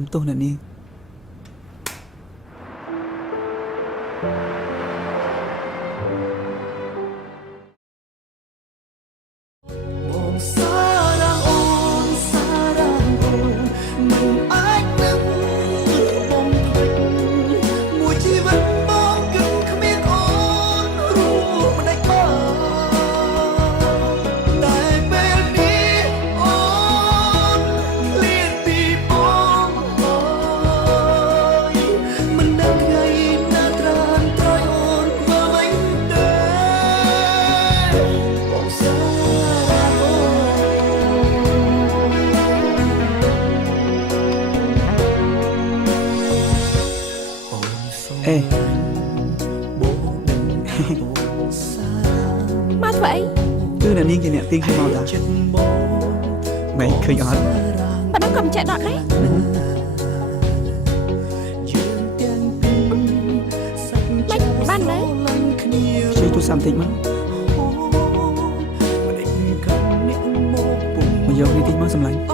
សុំទោសអ្នកនាងអេមកធ្វើអីគឺអ្នកនាងជាអ្នកទៀងខ្ញុំមកតាម៉េចឃើញអត់ប៉ណ្ណឹងក៏មិនចេះដកដែរមិនបានទេជួយទូរស័ព្ទតិចមកមកយកនេះតិចមកសម្លាញ់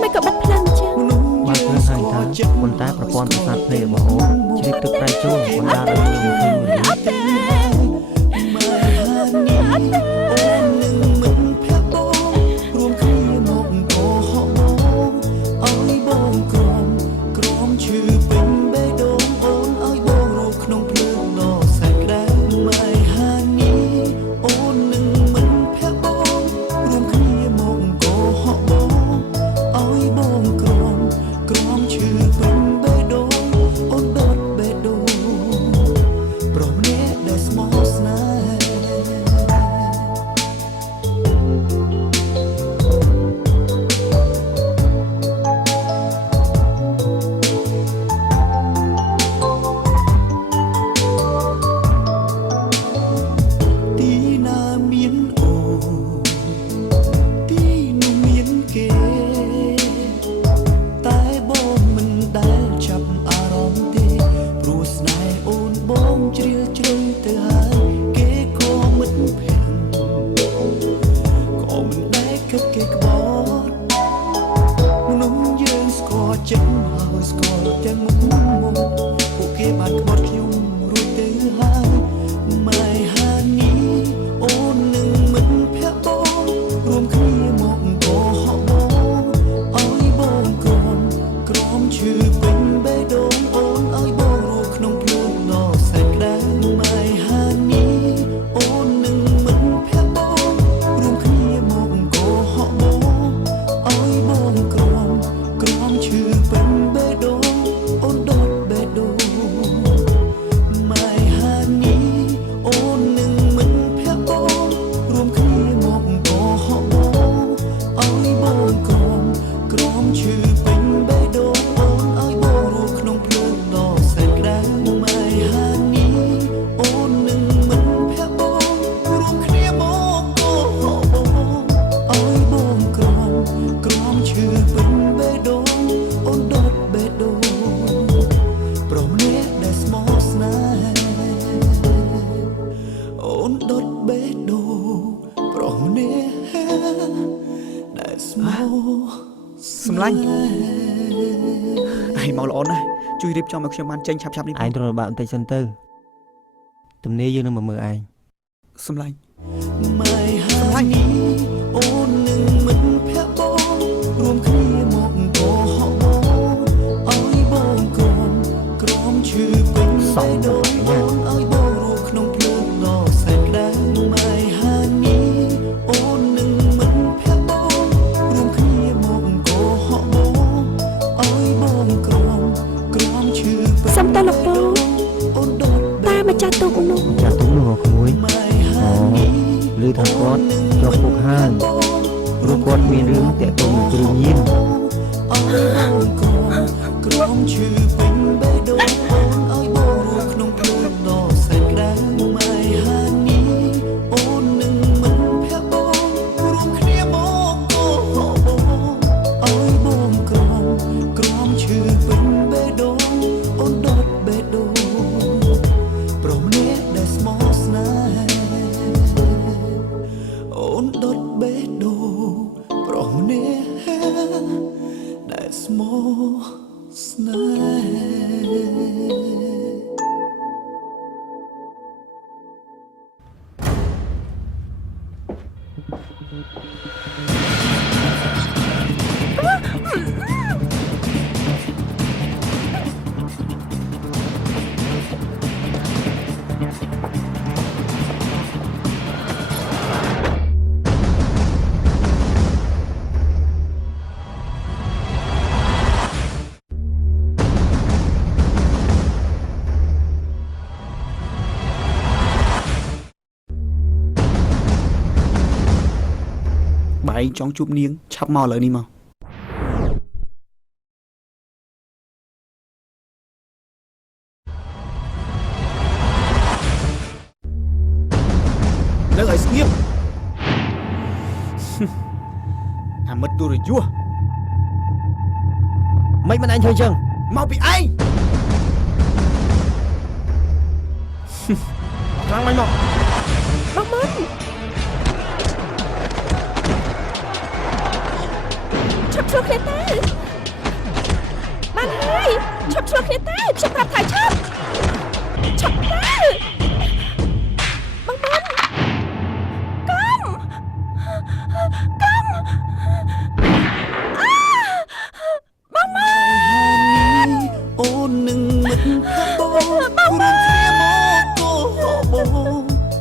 មិនក៏បាត់ផ្លឹងចឹង បានឃើញហើយថាប៉ុន្តែប្រព័ន្ធប្រសាទភ្នែករបស់អូនជ្រាបទឹកប្រៃចូលបណ្ដាលឲ្យមានឃើញមួយនេះ អត់ទេ សម្លាញ់ឯងមកល្អណាស់ជួយរៀបចំឲ្យខ្ញុំបានចេញឆាប់ៗនេះ ឯងត្រូវបាក់បន្តិចសិនទៅទំនេរយើងនឹងមកមើលឯង សម្លាញ់ សម្លាញ់អូននឹងមិនភ័ក្របងរួមគ្នាមកកុហកបងឲ្យបងក្រំឈឺពេញបេះដូងបងឲ្យបងរស់ក្នុងភ្លើងដ៏សែនក្តៅម៉ែហានីអូននឹងមិនភ័ក្របងរួមគ្នាមកកុហកបងឲ្យបងក្រំឈឺពេញ សុំតើលោកពូ អូនដុត តាម្ចាស់ទូកនោះ ចាស់ទុំនោះក្មួយឮថាគាត់ជាប់គុកហើយព្រោះគាត់មានរឿងតាក់ទងនឹងគ្រឿងញៀន ក្រំឈឺពេញបេះដូងអូនឲ្យបងរស់ក្នុងភ្លើងដ៏សែនក្តៅម៉ែហានីអូននឹងមិនភ័ក្របងរួមគ្នាមកកុហកបងឲ្យបងក្រំឈឺពេញបេះដូងអូនដុតបេះដូងប្រុសម្នាក់ដែលស្មោះស្នេហ៍អូនដុត bà ấy chóng chụp niếng chắp mò lời đi mà Nước ấy nghiêm à mất tôi rồi vua មិនមិនអញធ្វើអញ្ចឹង mau bị ai ខ្លាំងមិនមក បងមុនឈប់ឆ្លោះគ្នាទៅបានហើយឈប់ឆ្លោះគ្នាទៅខ្ញុំប្រាប់ថាឈប់ឈប់ទៅបងមុនកុំបងមុន អូននឹងមិត្តភក្តិបងរួមគ្នាមកកោបង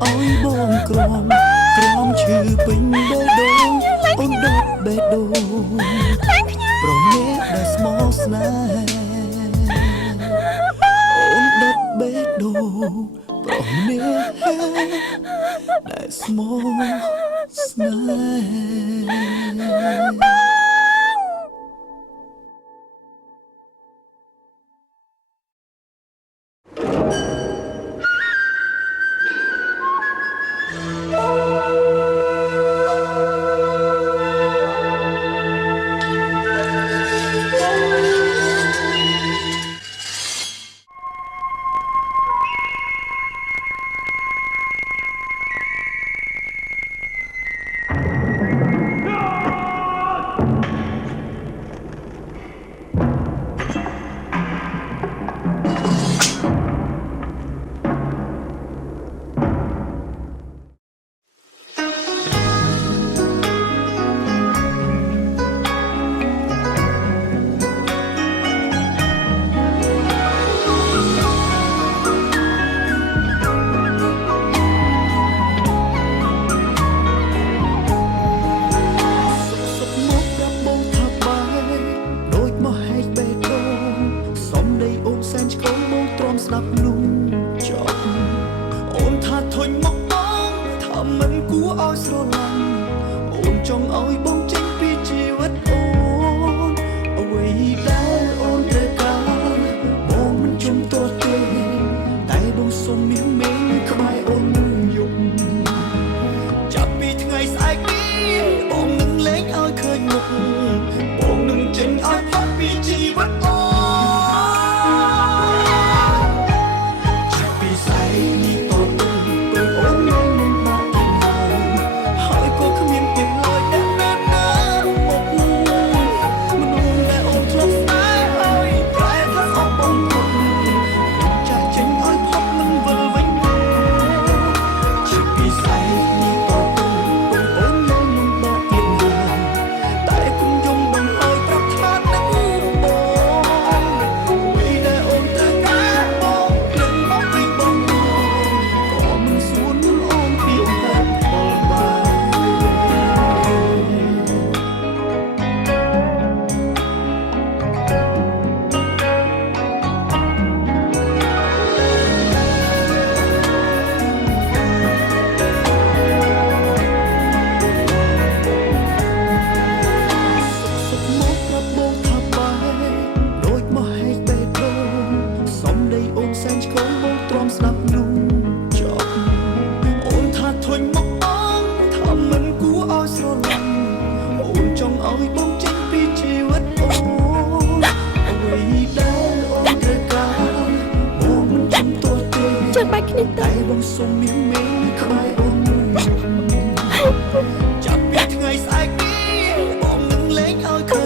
ឲ្យបងក្រំឈឺពេញបេះដូងអូនដុតបេះដូងប្រមេដែលស្មោះស្នេហ៍អូនដុតបេះដូងប្រមេដែលស្មោះស្នេហ៍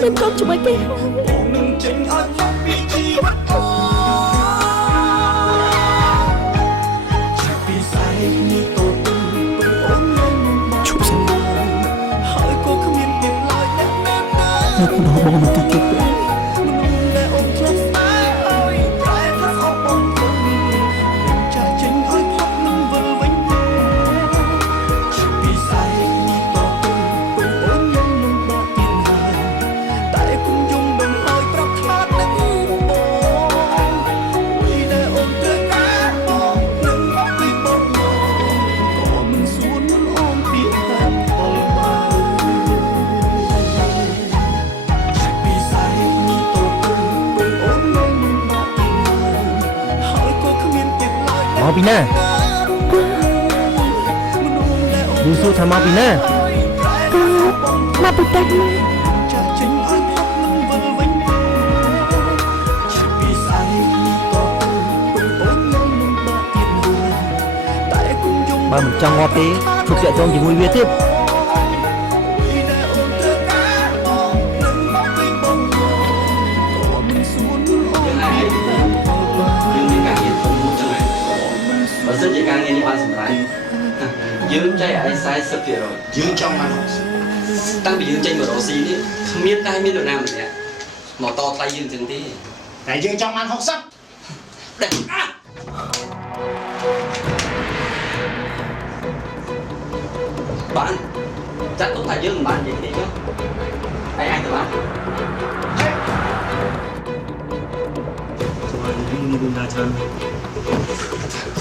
មិនកុំជាមួយគេបងនឹងចេញឲ្យផុតពីជីវិតអូជាពីស្អែកនេះតទៅពេលអូននៅមុំមកឈប់សិន ដល់បងមិនតិចទៀត ដែលអូនធ្លាប់ស្នេហ៍ឲ្យប្រែថាស្អប់បងវិញចាស់ចេញឲ្យផុតនឹងវិលវិញជាពិសេសនេះតទៅពេលអូនยังមិនបកទៀតហើយតែគុំយំដងឲ្យប្រាប់ខ្លាចនឹងបងពីដែលអូនត្រូវការបងនឹងមកពីបងក៏មិនសួនមិនអូនពីតែផលបានពីស្អីនេះតទៅពេលអូនยังមិនបកទៀតហើយក៏គ្មានទៀតឡើយ មកពីណាយូស៊ូថាមកពីណា មកពីផ្ទះមក ចាស់ចេញឲ្យផុតនឹងវិលវិញជាពិសេសនេះតទៅពេលអូនยังមិនបកទៀតហើយតែគុំយំ បើមិនចង់ងាប់ទេជប់តាក់ទងជាមួយវាទៀត ពីដែលអូនត្រូវការបងនឹងមកពីបងក៏មិនសួនអូនពីតែផលបាន យើងមានការងារធំមួយចឹងហើយបើសិនជាការងារនេះបានសម្រេចយើងចែកឲ្យ40% យើងចង់បាន តាំងពីយើងចេញមករកស៊ីនេះគ្មានតែមាននរណាម្នាក់មកតថ្លៃយើងចឹងទេ តែយើងចង់បាន60 តែបានចាត់ទុកថាយើងមិនបាននិយាយនេះចុះហើយអាចទៅបាន ជួយនេះគុំតាច្រើន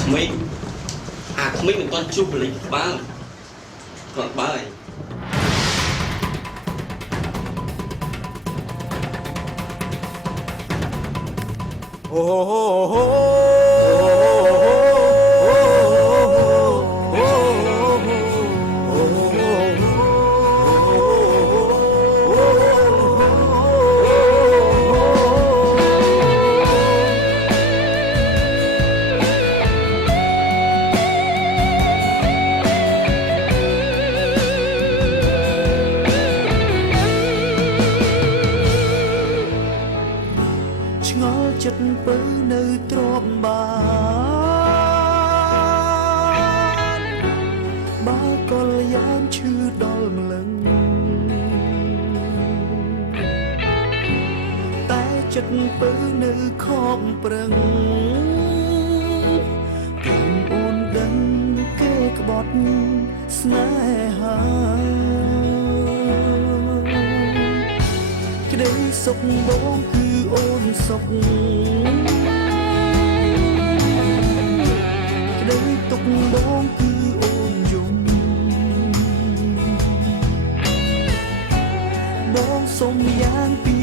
ក្មេងអាក្មេងមិនទាន់ជួបបលិចបានគាត់បើយ អូហូ ឆ្ងល់ចិត្តពើនៅទ្រាំបានបើកលយ៉ាងឈឺដល់ម្លឹងតែចិត្តពើនៅខំប្រឹងព្រមអូនដឹងគេក្បត់ស្នេហាក្តីសុខបងគឺអូនសុខក្តីទុកបងគឺអូនយំបងសុំយ៉ាងពី